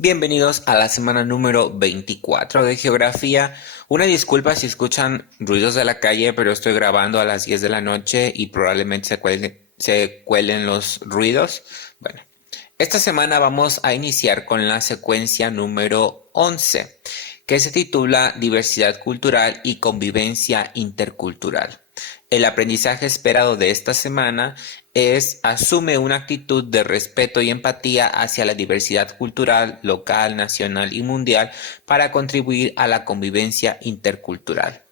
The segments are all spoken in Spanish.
Bienvenidos a la semana número 24 de Geografía. Una disculpa si escuchan ruidos de la calle, pero estoy grabando a las 10 de la noche y probablemente se cuelen los ruidos. Bueno, esta semana vamos a iniciar con la secuencia número 11, que se titula Diversidad cultural y convivencia intercultural. El aprendizaje esperado de esta semana es asume una actitud de respeto y empatía hacia la diversidad cultural, local, nacional y mundial para contribuir a la convivencia intercultural.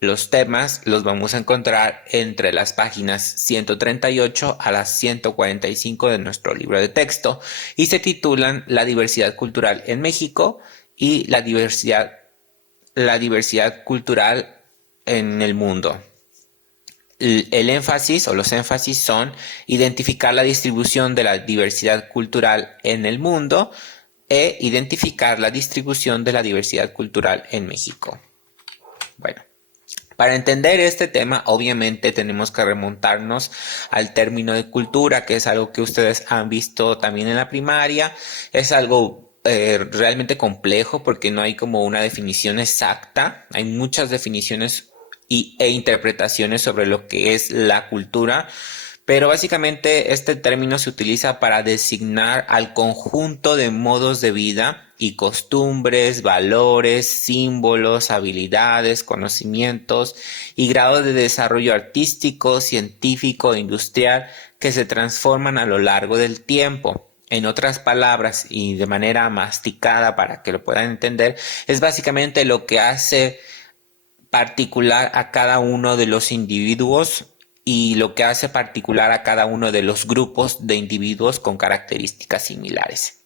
Los temas los vamos a encontrar entre las páginas 138 a las 145 de nuestro libro de texto y se titulan La diversidad cultural en México y la diversidad cultural en el mundo. El énfasis o los énfasis son identificar la distribución de la diversidad cultural en el mundo e identificar la distribución de la diversidad cultural en México. Bueno, para entender este tema, obviamente tenemos que remontarnos al término de cultura, que es algo que ustedes han visto también en la primaria. Es algo realmente complejo porque no hay como una definición exacta. Hay muchas definiciones e interpretaciones sobre lo que es la cultura, pero básicamente este término se utiliza para designar al conjunto de modos de vida y costumbres, valores, símbolos, habilidades, conocimientos y grados de desarrollo artístico, científico e industrial que se transforman a lo largo del tiempo. En otras palabras y de manera masticada para que lo puedan entender, es básicamente lo que hace particular a cada uno de los individuos y lo que hace particular a cada uno de los grupos de individuos con características similares.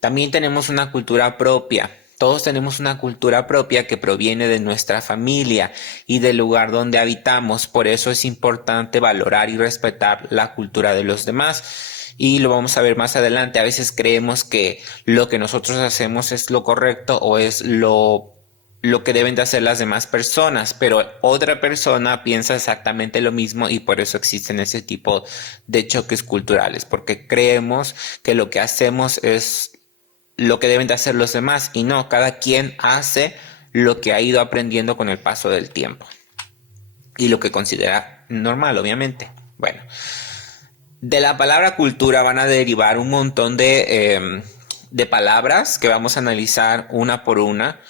También tenemos una cultura propia. Todos tenemos una cultura propia que proviene de nuestra familia y del lugar donde habitamos. Por eso es importante valorar y respetar la cultura de los demás. Y lo vamos a ver más adelante. A veces creemos que lo que nosotros hacemos es lo correcto o es lo que deben de hacer las demás personas, pero otra persona piensa exactamente lo mismo y por eso existen ese tipo de choques culturales, porque creemos que lo que hacemos es lo que deben de hacer los demás y no, cada quien hace lo que ha ido aprendiendo con el paso del tiempo y lo que considera normal, obviamente. Bueno, de la palabra cultura van a derivar un montón de palabras que vamos a analizar una por una,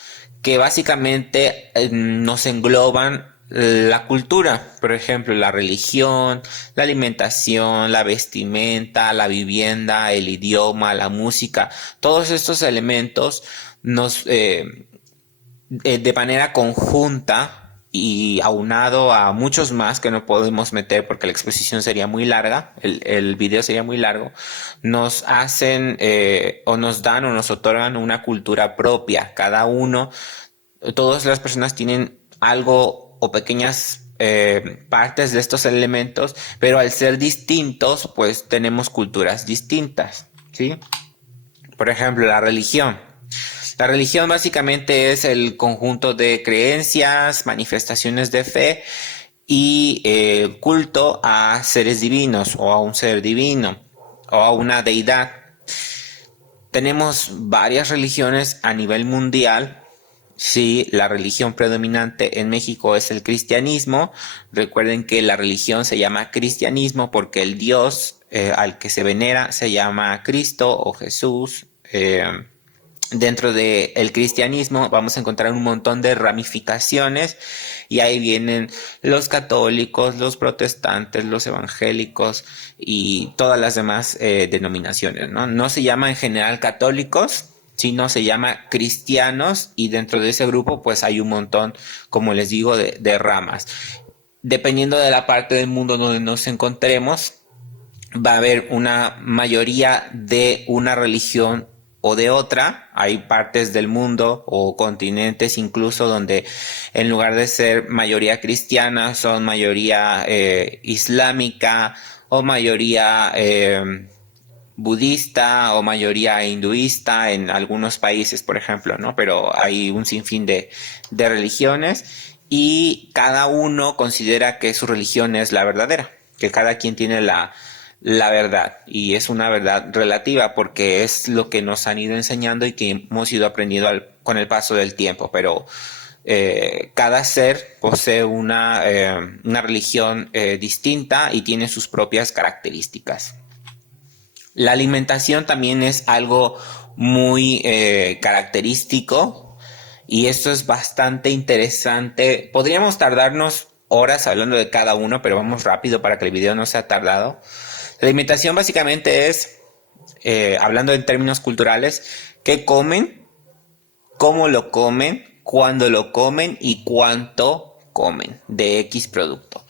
que básicamente nos engloban la cultura, por ejemplo, la religión, la alimentación, la vestimenta, la vivienda, el idioma, la música, todos estos elementos nos de manera conjunta y aunado a muchos más que no podemos meter porque la exposición sería muy larga, el video sería muy largo, nos hacen o nos dan o nos otorgan una cultura propia. Cada uno, todas las personas tienen algo o pequeñas partes de estos elementos, pero al ser distintos, pues tenemos culturas distintas, ¿sí? Por ejemplo, la religión. La religión básicamente es el conjunto de creencias, manifestaciones de fe y culto a seres divinos o a un ser divino o a una deidad. Tenemos varias religiones a nivel mundial. Sí, la religión predominante en México es el cristianismo. Recuerden que la religión se llama cristianismo porque el Dios al que se venera se llama Cristo o Jesús. Dentro del cristianismo vamos a encontrar un montón de ramificaciones y ahí vienen los católicos, los protestantes, los evangélicos y todas las demás denominaciones, ¿no? No se llama en general católicos, sino se llama cristianos y dentro de ese grupo pues hay un montón, como les digo, de ramas. Dependiendo de la parte del mundo donde nos encontremos, va a haber una mayoría de una religión o de otra. Hay partes del mundo o continentes incluso donde en lugar de ser mayoría cristiana son mayoría islámica o mayoría budista o mayoría hinduista en algunos países, por ejemplo, ¿no? Pero hay un sinfín de religiones y cada uno considera que su religión es la verdadera, que cada quien tiene la verdad, y es una verdad relativa porque es lo que nos han ido enseñando y que hemos ido aprendiendo con el paso del tiempo, pero cada ser posee una religión distinta y tiene sus propias características. La alimentación también es algo muy característico y esto es bastante interesante. Podríamos tardarnos horas hablando de cada uno, pero vamos rápido para que el video no sea tardado. La alimentación básicamente es, hablando en términos culturales, qué comen, cómo lo comen, cuándo lo comen y cuánto comen de X producto.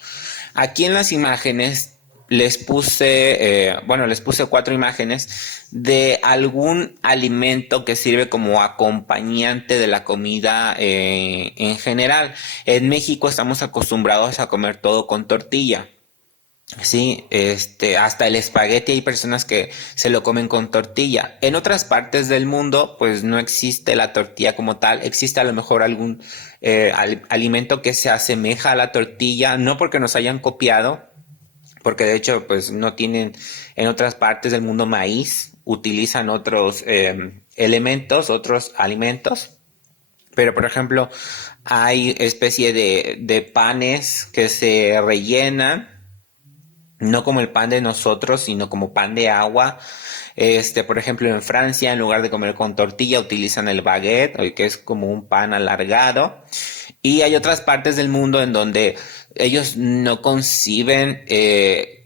Aquí en las imágenes les puse 4 imágenes de algún alimento que sirve como acompañante de la comida en general. En México estamos acostumbrados a comer todo con tortilla. Sí, hasta el espagueti hay personas que se lo comen con tortilla. En otras partes del mundo, pues no existe la tortilla como tal. Existe a lo mejor algún alimento que se asemeja a la tortilla, no porque nos hayan copiado, porque de hecho, pues no tienen en otras partes del mundo maíz, utilizan otros elementos, otros alimentos. Pero, por ejemplo, hay especie de panes que se rellenan no como el pan de nosotros, sino como pan de agua. Por ejemplo, en Francia, en lugar de comer con tortilla, utilizan el baguette, que es como un pan alargado. Y hay otras partes del mundo en donde ellos no conciben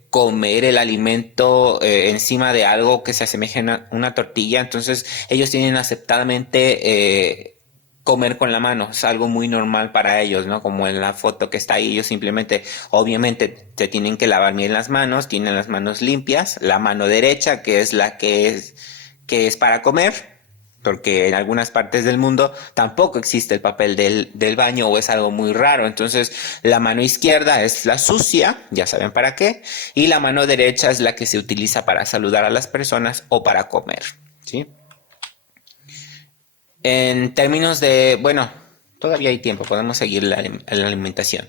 comer el alimento encima de algo que se asemeje a una tortilla. Entonces, ellos tienen aceptadamente comer con la mano, es algo muy normal para ellos, ¿no? Como en la foto que está ahí, ellos simplemente, obviamente, se tienen que lavar bien las manos, tienen las manos limpias, la mano derecha, que es la que es para comer, porque en algunas partes del mundo tampoco existe el papel del baño o es algo muy raro. Entonces, la mano izquierda es la sucia, ya saben para qué, y la mano derecha es la que se utiliza para saludar a las personas o para comer, ¿sí? En términos de, bueno, todavía hay tiempo, podemos seguir la alimentación.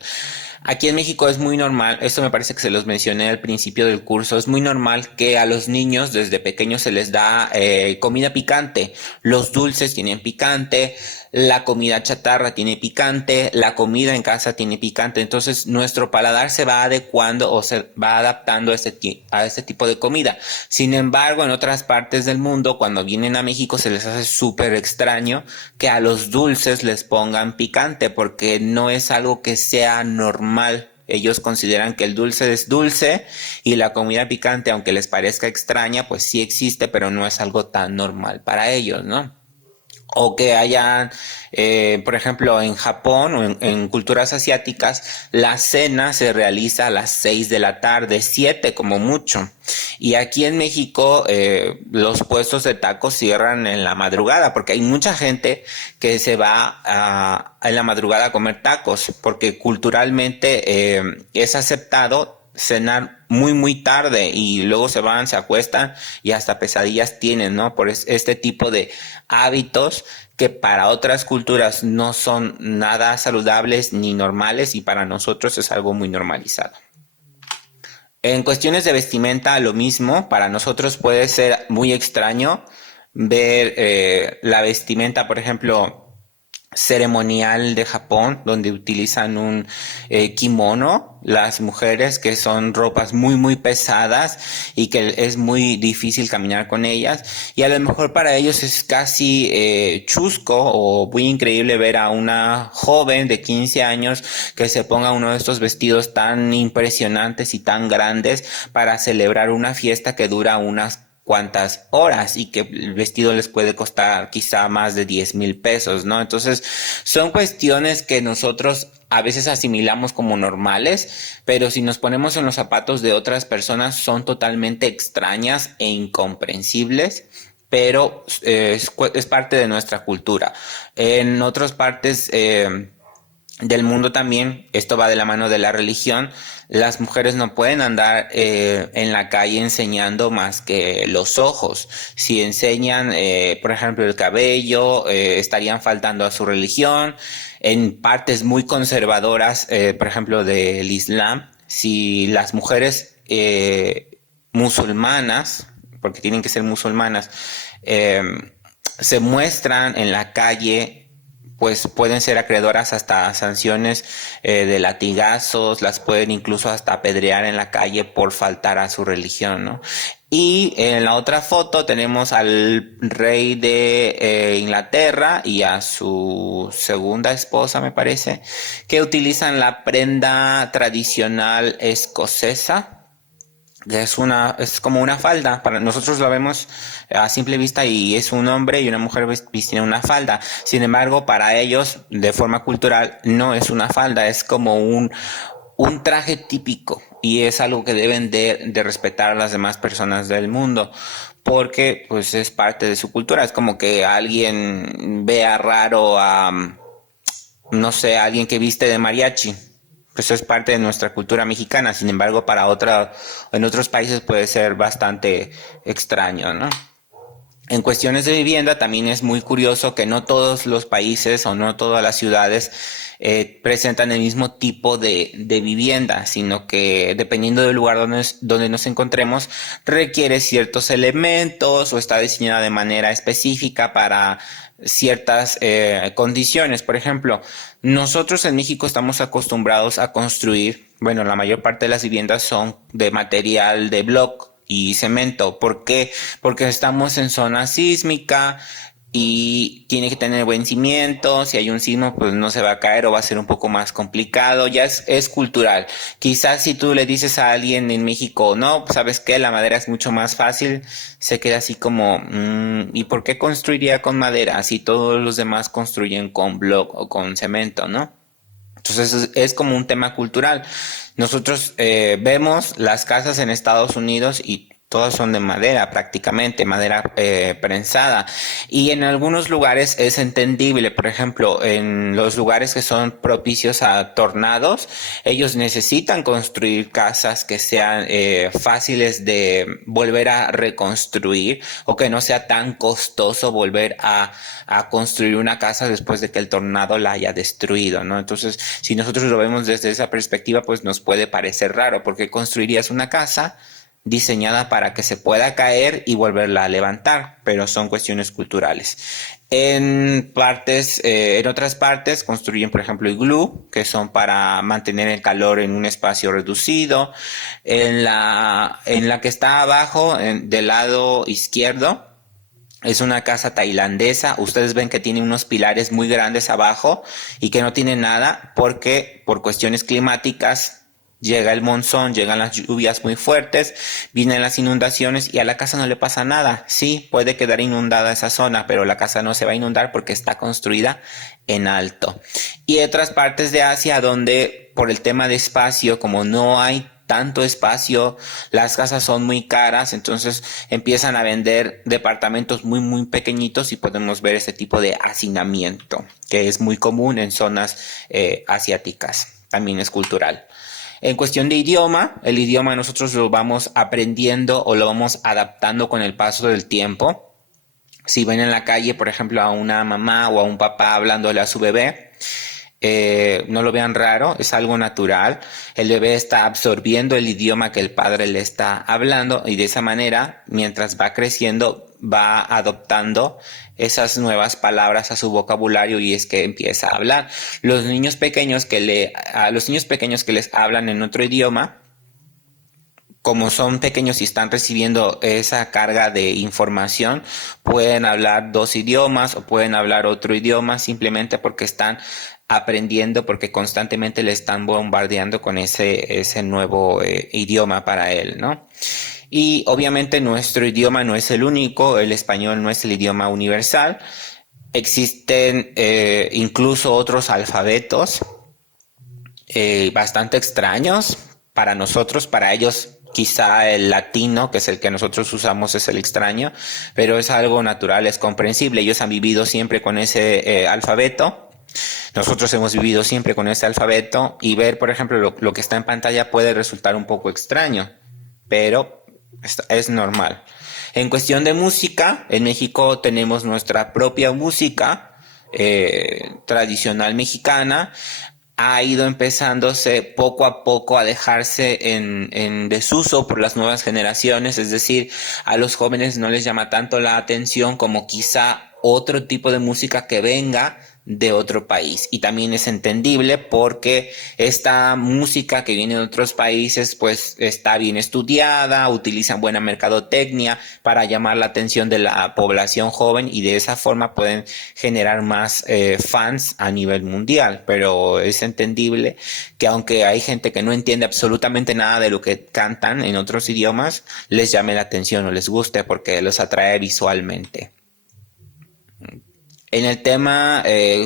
Aquí en México es muy normal, esto me parece que se los mencioné al principio del curso, es muy normal que a los niños desde pequeños se les da comida picante. Los dulces tienen picante, la comida chatarra tiene picante, la comida en casa tiene picante. Entonces nuestro paladar se va adecuando o se va adaptando a este tipo de comida. Sin embargo, en otras partes del mundo, cuando vienen a México, se les hace súper extraño que a los dulces les pongan picante porque no es algo que sea normal. Ellos consideran que el dulce es dulce y la comida picante, aunque les parezca extraña, pues sí existe, pero no es algo tan normal para ellos, ¿no? O que hayan, por ejemplo, en Japón o en culturas asiáticas, la cena se realiza a las 6 de la tarde, 7 como mucho. Y aquí en México, los puestos de tacos cierran en la madrugada, porque hay mucha gente que se va en la madrugada a comer tacos, porque culturalmente es aceptado cenar muy muy tarde y luego se van, se acuestan y hasta pesadillas tienen, ¿no? Por este tipo de hábitos que para otras culturas no son nada saludables ni normales y para nosotros es algo muy normalizado. En cuestiones de vestimenta, lo mismo, para nosotros puede ser muy extraño ver la vestimenta, por ejemplo, ceremonial de Japón, donde utilizan un kimono, las mujeres, que son ropas muy muy pesadas y que es muy difícil caminar con ellas, y a lo mejor para ellos es casi chusco o muy increíble ver a una joven de 15 años que se ponga uno de estos vestidos tan impresionantes y tan grandes para celebrar una fiesta que dura unas cuantas horas y que el vestido les puede costar quizá más de 10,000 pesos, ¿no? Entonces son cuestiones que nosotros a veces asimilamos como normales, pero si nos ponemos en los zapatos de otras personas son totalmente extrañas e incomprensibles, pero es parte de nuestra cultura. En otras partes del mundo también, esto va de la mano de la religión, las mujeres no pueden andar en la calle enseñando más que los ojos. Si enseñan, por ejemplo, el cabello, estarían faltando a su religión. En partes muy conservadoras, por ejemplo, del Islam, si las mujeres musulmanas, porque tienen que ser musulmanas, eh, se muestran en la calle, pues pueden ser acreedoras hasta sanciones de latigazos, las pueden incluso hasta apedrear en la calle por faltar a su religión, ¿no? Y en la otra foto tenemos al rey de Inglaterra y a su segunda esposa, me parece, que utilizan la prenda tradicional escocesa, es como una falda. Para nosotros lo vemos a simple vista y es un hombre y una mujer vistiendo una falda. Sin embargo, para ellos, de forma cultural, no es una falda, es como un traje típico y es algo que deben de respetar las demás personas del mundo porque pues es parte de su cultura. Es como que alguien vea raro a, no sé, a alguien que viste de mariachi. Eso es parte de nuestra cultura mexicana, sin embargo, en otros países puede ser bastante extraño, ¿no? En cuestiones de vivienda también es muy curioso que no todos los países o no todas las ciudades presentan el mismo tipo de vivienda, sino que dependiendo del lugar donde nos encontremos, requiere ciertos elementos o está diseñada de manera específica para ciertas condiciones. Por ejemplo, nosotros en México estamos acostumbrados a construir, bueno, la mayor parte de las viviendas son de material de block y cemento. ¿Por qué? Porque estamos en zona sísmica y tiene que tener buen cimiento. Si hay un sismo, pues no se va a caer o va a ser un poco más complicado. Ya es cultural. Quizás si tú le dices a alguien en México, no, pues, ¿sabes qué? La madera es mucho más fácil. Se queda así como, ¿y por qué construiría con madera si todos los demás construyen con block o con cemento, ¿no? Entonces es como un tema cultural. Nosotros vemos las casas en Estados Unidos y todas son de madera prácticamente, madera prensada. Y en algunos lugares es entendible, por ejemplo, en los lugares que son propicios a tornados, ellos necesitan construir casas que sean fáciles de volver a reconstruir o que no sea tan costoso volver a construir una casa después de que el tornado la haya destruido, ¿no? Entonces, si nosotros lo vemos desde esa perspectiva, pues nos puede parecer raro, porque construirías una casa diseñada para que se pueda caer y volverla a levantar, pero son cuestiones culturales. En otras partes construyen, por ejemplo, iglú, que son para mantener el calor en un espacio reducido. En la que está abajo, del lado izquierdo, es una casa tailandesa. Ustedes ven que tiene unos pilares muy grandes abajo y que no tiene nada porque por cuestiones climáticas llega el monzón, llegan las lluvias muy fuertes, vienen las inundaciones y a la casa no le pasa nada. Sí, puede quedar inundada esa zona, pero la casa no se va a inundar porque está construida en alto. Y otras partes de Asia donde por el tema de espacio, como no hay tanto espacio, las casas son muy caras, entonces empiezan a vender departamentos muy muy pequeñitos y podemos ver ese tipo de hacinamiento que es muy común en zonas asiáticas, también es cultural. En cuestión de idioma, el idioma nosotros lo vamos aprendiendo o lo vamos adaptando con el paso del tiempo. Si ven en la calle, por ejemplo, a una mamá o a un papá hablándole a su bebé, no lo vean raro, es algo natural. El bebé está absorbiendo el idioma que el padre le está hablando y de esa manera, mientras va creciendo, va adoptando esas nuevas palabras a su vocabulario y es que empieza a hablar. A los niños pequeños que les hablan en otro idioma, como son pequeños y están recibiendo esa carga de información, pueden hablar dos idiomas o pueden hablar otro idioma simplemente porque están aprendiendo, porque constantemente le están bombardeando con ese nuevo idioma para él, ¿no? Y obviamente nuestro idioma no es el único, el español no es el idioma universal. Existen incluso otros alfabetos bastante extraños para nosotros, para ellos quizá el latino, que es el que nosotros usamos, es el extraño, pero es algo natural, es comprensible. Ellos han vivido siempre con ese alfabeto. Nosotros hemos vivido siempre con ese alfabeto y ver, por ejemplo, lo que está en pantalla puede resultar un poco extraño, pero es normal. En cuestión de música, en México tenemos nuestra propia música tradicional mexicana. ha ido empezándose poco a poco a dejarse en desuso por las nuevas generaciones, es decir, a los jóvenes no les llama tanto la atención como quizá otro tipo de música que venga de otro país. Y también es entendible porque esta música que viene de otros países pues está bien estudiada, utilizan buena mercadotecnia para llamar la atención de la población joven y de esa forma pueden generar más fans a nivel mundial. Pero es entendible que aunque hay gente que no entiende absolutamente nada de lo que cantan en otros idiomas, les llame la atención o les guste porque los atrae visualmente. En el tema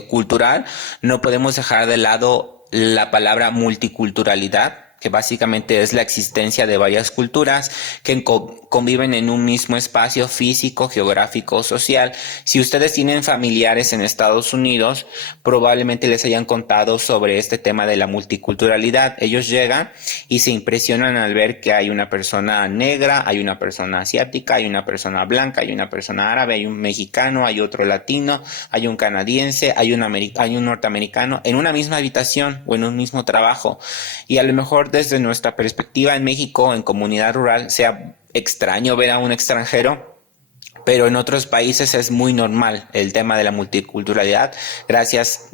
cultural, no podemos dejar de lado la palabra multiculturalidad, que básicamente es la existencia de varias culturas que conviven en un mismo espacio físico, geográfico, social. Si ustedes tienen familiares en Estados Unidos, probablemente les hayan contado sobre este tema de la multiculturalidad. Ellos llegan y se impresionan al ver que hay una persona negra, hay una persona asiática, hay una persona blanca, hay una persona árabe, hay un mexicano, hay otro latino, hay un canadiense, hay un norteamericano en una misma habitación o en un mismo trabajo. Y a lo mejor desde nuestra perspectiva en México, en comunidad rural, sea extraño ver a un extranjero, pero en otros países es muy normal el tema de la multiculturalidad, gracias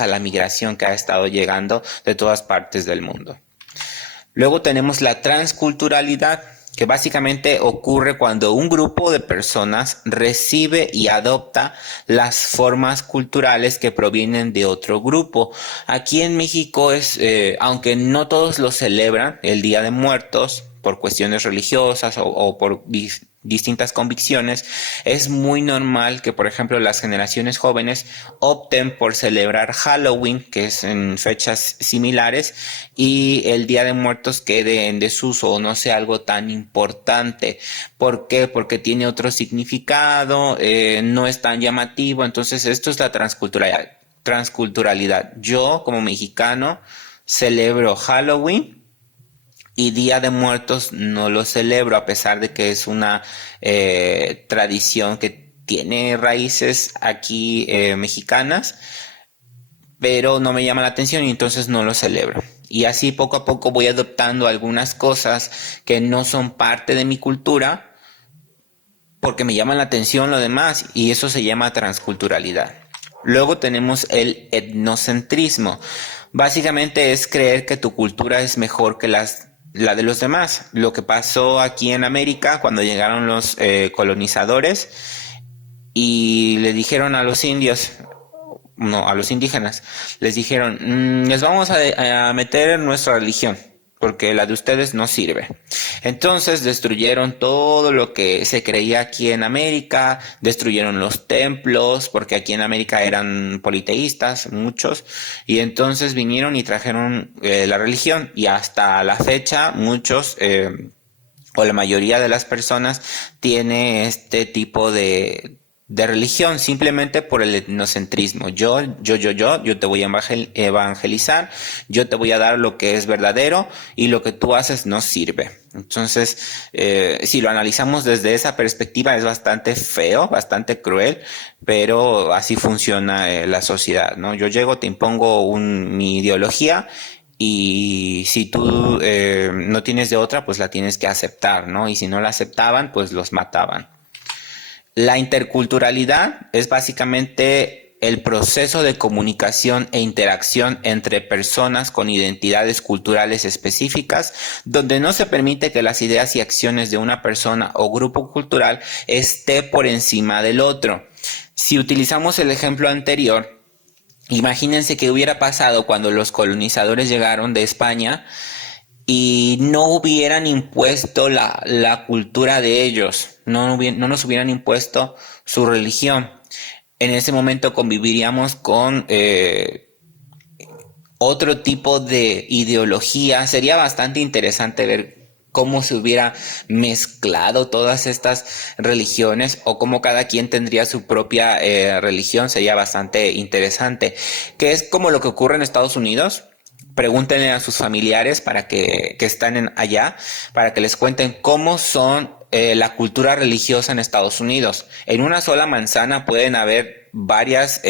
a la migración que ha estado llegando de todas partes del mundo. Luego tenemos la transculturalidad, que básicamente ocurre cuando un grupo de personas recibe y adopta las formas culturales que provienen de otro grupo. Aquí en México aunque no todos lo celebran, el Día de Muertos, por cuestiones religiosas o por distintas convicciones, es muy normal que, por ejemplo, las generaciones jóvenes opten por celebrar Halloween, que es en fechas similares, y el Día de Muertos quede en desuso o no sea algo tan importante. ¿Por qué? Porque tiene otro significado, no es tan llamativo. Entonces, esto es la transculturalidad. Yo, como mexicano, celebro Halloween y Día de Muertos no lo celebro, a pesar de que es una tradición que tiene raíces aquí mexicanas, pero no me llama la atención y entonces no lo celebro. Y así poco a poco voy adoptando algunas cosas que no son parte de mi cultura porque me llaman la atención lo demás, y eso se llama transculturalidad. Luego tenemos el etnocentrismo. Básicamente es creer que tu cultura es mejor que la de los demás. Lo que pasó aquí en América cuando llegaron los colonizadores y le dijeron a los indios, no, a los indígenas, les dijeron, les vamos a meter en nuestra religión, porque la de ustedes no sirve. Entonces destruyeron todo lo que se creía aquí en América, destruyeron los templos, porque aquí en América eran politeístas, muchos, y entonces vinieron y trajeron la religión, y hasta la fecha muchos o la mayoría de las personas tiene este tipo de religión simplemente por el etnocentrismo. Yo te voy a evangelizar, yo te voy a dar lo que es verdadero y lo que tú haces no sirve. Entonces, si lo analizamos desde esa perspectiva es bastante feo, bastante cruel, pero así funciona la sociedad, ¿no? Yo llego, te impongo mi ideología y si tú no tienes de otra, pues la tienes que aceptar, ¿no? Y si no la aceptaban, pues los mataban. La interculturalidad es básicamente el proceso de comunicación e interacción entre personas con identidades culturales específicas, donde no se permite que las ideas y acciones de una persona o grupo cultural esté por encima del otro. Si utilizamos el ejemplo anterior, imagínense qué hubiera pasado cuando los colonizadores llegaron de España y no hubieran impuesto la cultura de ellos, no nos hubieran impuesto su religión. En ese momento conviviríamos con otro tipo de ideología. Sería bastante interesante ver cómo se hubiera mezclado todas estas religiones o cómo cada quien tendría su propia religión. Sería bastante interesante, que es como lo que ocurre en Estados Unidos. Pregúntenle a sus familiares que están allá, para que les cuenten cómo son la cultura religiosa en Estados Unidos. En una sola manzana pueden haber varios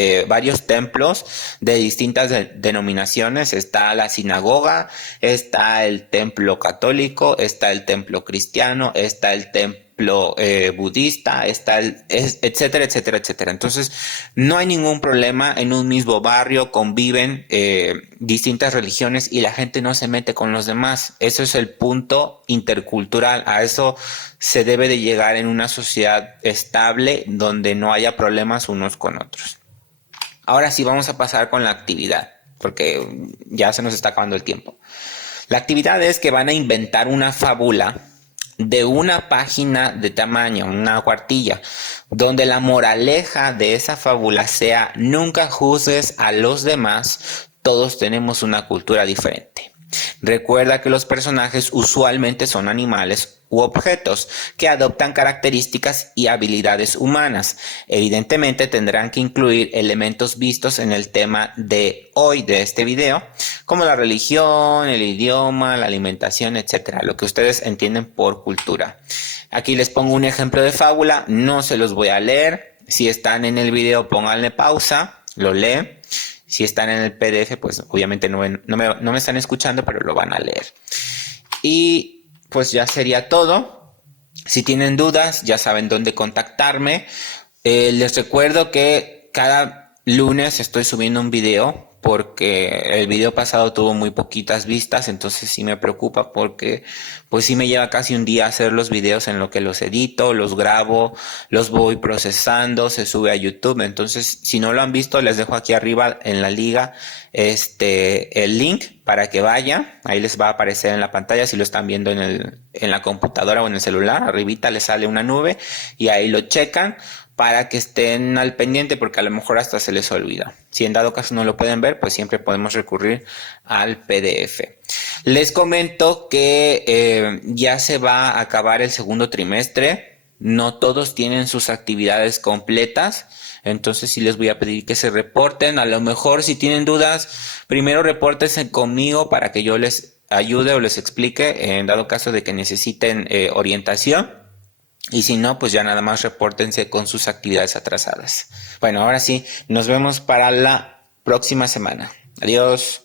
templos de distintas denominaciones. Está la sinagoga, está el templo católico, está el templo cristiano, está el templo budista, etcétera, etcétera, etcétera. Entonces, no hay ningún problema. En un mismo barrio conviven distintas religiones y la gente no se mete con los demás. Eso es el punto intercultural. A eso se debe de llegar en una sociedad estable donde no haya problemas unos con otros. Ahora sí vamos a pasar con la actividad, porque ya se nos está acabando el tiempo. La actividad es que van a inventar una fábula de una página de tamaño, una cuartilla, donde la moraleja de esa fábula sea: nunca juzgues a los demás, todos tenemos una cultura diferente. Recuerda que los personajes usualmente son animales u objetos que adoptan características y habilidades humanas. Evidentemente tendrán que incluir elementos vistos en el tema de hoy de este video, como la religión, el idioma, la alimentación, etcétera, lo que ustedes entienden por cultura. Aquí les pongo un ejemplo de fábula, no se los voy a leer. Si están en el video, pónganle pausa, lo leen. Si están en el PDF, pues obviamente no me están escuchando, pero lo van a leer. Y pues ya sería todo. Si tienen dudas, ya saben dónde contactarme. Les recuerdo que cada lunes estoy subiendo un video, porque el video pasado tuvo muy poquitas vistas, entonces sí me preocupa, porque pues sí me lleva casi un día hacer los videos, en lo que los edito, los grabo, los voy procesando, se sube a YouTube. Entonces, si no lo han visto, les dejo aquí arriba en la liga el link para que vayan. Ahí les va a aparecer en la pantalla, si lo están viendo en la computadora o en el celular, arribita les sale una nube y ahí lo checan, para que estén al pendiente, porque a lo mejor hasta se les olvida. Si en dado caso no lo pueden ver, pues siempre podemos recurrir al PDF. Les comento que ya se va a acabar el segundo trimestre. No todos tienen sus actividades completas, entonces sí les voy a pedir que se reporten. A lo mejor, si tienen dudas, primero repórtense conmigo para que yo les ayude o les explique, en dado caso de que necesiten orientación. Y si no, pues ya nada más repórtense con sus actividades atrasadas. Bueno, ahora sí, nos vemos para la próxima semana. Adiós.